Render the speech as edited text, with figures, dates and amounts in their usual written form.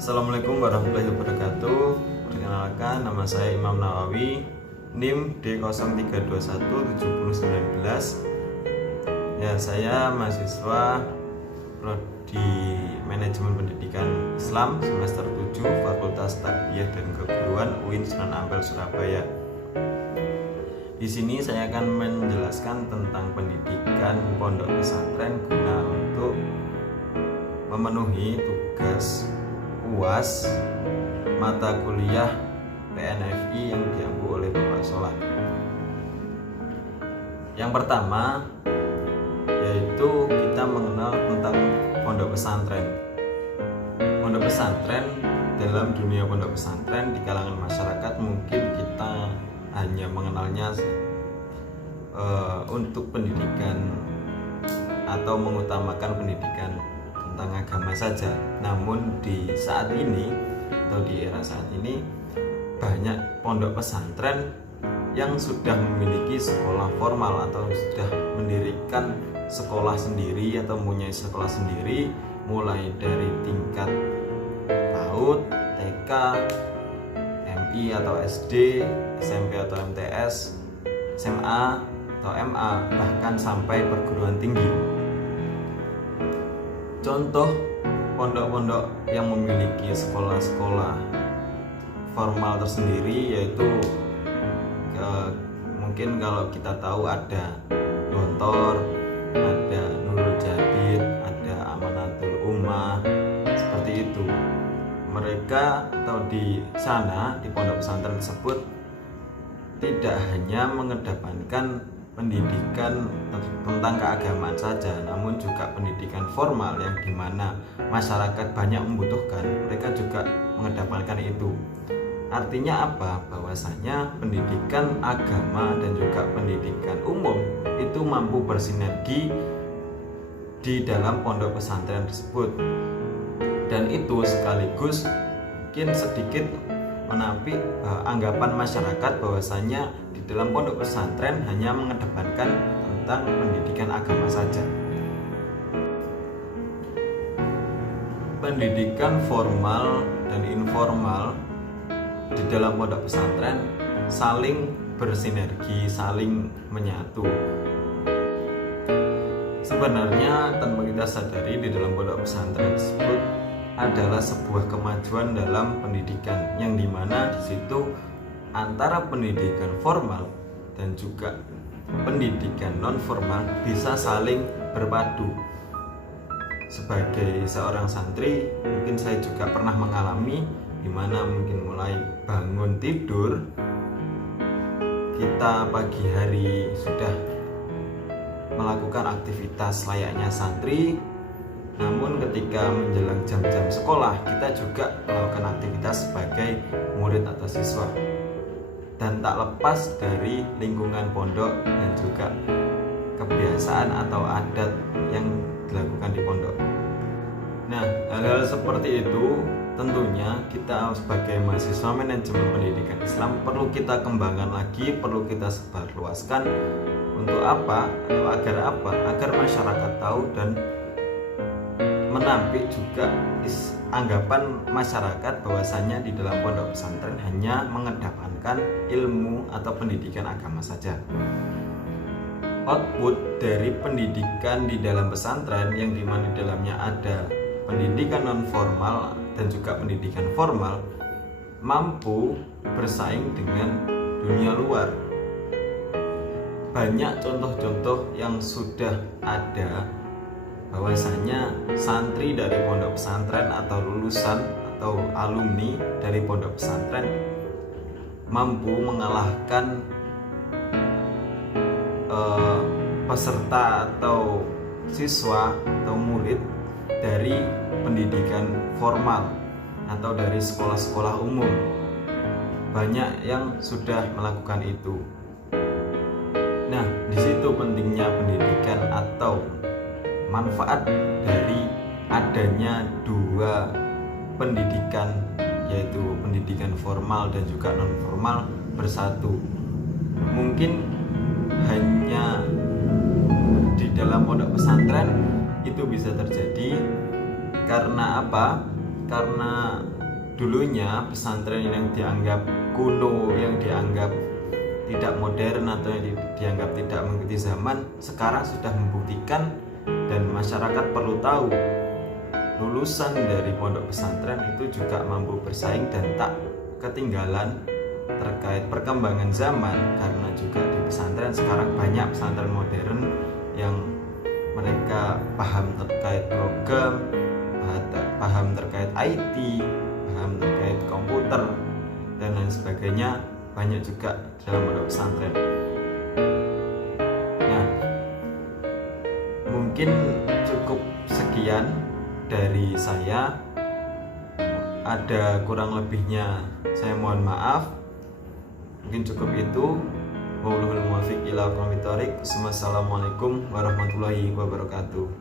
Assalamualaikum warahmatullahi wabarakatuh. Perkenalkan, nama saya Imam Nawawi, NIM D03217019. Ya, saya mahasiswa Prodi Manajemen Pendidikan Islam semester 7 Fakultas Tarbiyah dan Keguruan UIN Sunan Ampel, Surabaya. Di sini saya akan menjelaskan tentang pendidikan pondok pesantren guna untuk memenuhi tugas UAS mata kuliah PNFI yang diampu oleh Bapak Solat. Yang pertama yaitu kita mengenal tentang pondok pesantren. Pondok pesantren, dalam dunia pondok pesantren di kalangan masyarakat mungkin kita hanya mengenalnya untuk pendidikan atau mengutamakan pendidikan tentang agama saja. Namun di saat ini atau di era saat ini banyak pondok pesantren yang sudah memiliki sekolah formal atau sudah mendirikan sekolah sendiri atau mempunyai sekolah sendiri, mulai dari tingkat PAUD, TK, MI atau SD, SMP atau MTS, SMA atau MA, bahkan sampai perguruan tinggi. Contoh pondok-pondok yang memiliki sekolah-sekolah formal tersendiri yaitu mungkin kalau kita tahu ada Gontor, ada Nurul Jadid, ada Amanatul Ummah, seperti itu. Mereka atau di sana di pondok pesantren tersebut tidak hanya mengedepankan pendidikan tentang keagamaan saja, namun juga pendidikan formal yang dimana masyarakat banyak membutuhkan. Mereka juga mengedepankan itu. Artinya apa? Bahwasanya pendidikan agama dan juga pendidikan umum itu mampu bersinergi di dalam pondok pesantren tersebut, dan itu sekaligus mungkin sedikit menampik anggapan masyarakat bahwasanya di dalam pondok pesantren hanya mengedepankan tentang pendidikan agama saja. Pendidikan formal dan informal di dalam pondok pesantren saling bersinergi, saling menyatu. Sebenarnya tanpa kita sadari di dalam pondok pesantren tersebut adalah sebuah kemajuan dalam pendidikan yang dimana di situ antara pendidikan formal dan juga pendidikan non formal bisa saling berpadu. Sebagai seorang santri, mungkin saya juga pernah mengalami dimana mungkin mulai bangun tidur kita pagi hari sudah melakukan aktivitas layaknya santri. Namun ketika menjelang jam-jam sekolah, kita juga melakukan aktivitas sebagai murid atau siswa. Dan tak lepas dari lingkungan pondok dan juga kebiasaan atau adat yang dilakukan di pondok. Nah, hal-hal seperti itu tentunya kita sebagai mahasiswa manajemen pendidikan Islam perlu kita kembangkan lagi, perlu kita sebarluaskan. Untuk apa? Atau agar apa? Agar masyarakat tahu dan menampik juga anggapan masyarakat bahwasanya di dalam pondok pesantren hanya mengedepankan ilmu atau pendidikan agama saja. Output dari pendidikan di dalam pesantren yang dimana di dalamnya ada pendidikan non formal dan juga pendidikan formal mampu bersaing dengan dunia luar. Banyak contoh-contoh yang sudah ada bahwasanya santri dari pondok pesantren atau lulusan atau alumni dari pondok pesantren mampu mengalahkan peserta atau siswa atau murid dari pendidikan formal atau dari sekolah-sekolah umum. Banyak yang sudah melakukan itu. Nah, di situ pentingnya pendidikan atau manfaat dari adanya dua pendidikan, yaitu pendidikan formal dan juga non formal bersatu. Mungkin hanya di dalam pondok pesantren itu bisa terjadi karena apa? karena dulunya pesantren yang dianggap kuno, yang dianggap tidak modern atau yang dianggap tidak mengikuti zaman, sekarang sudah membuktikan dan masyarakat perlu tahu lulusan dari pondok pesantren itu juga mampu bersaing dan tak ketinggalan terkait perkembangan zaman, karena juga di pesantren sekarang banyak pesantren modern yang mereka paham terkait program, paham terkait IT, paham terkait komputer dan lain sebagainya, banyak juga dalam pondok pesantren. Nah, mungkin cukup sekian dari saya. Ada kurang lebihnya saya mohon maaf. Mungkin cukup itu. Wallahul muwaffiq ila aqwamit thoriq. Wassalamualaikum warahmatullahi wabarakatuh.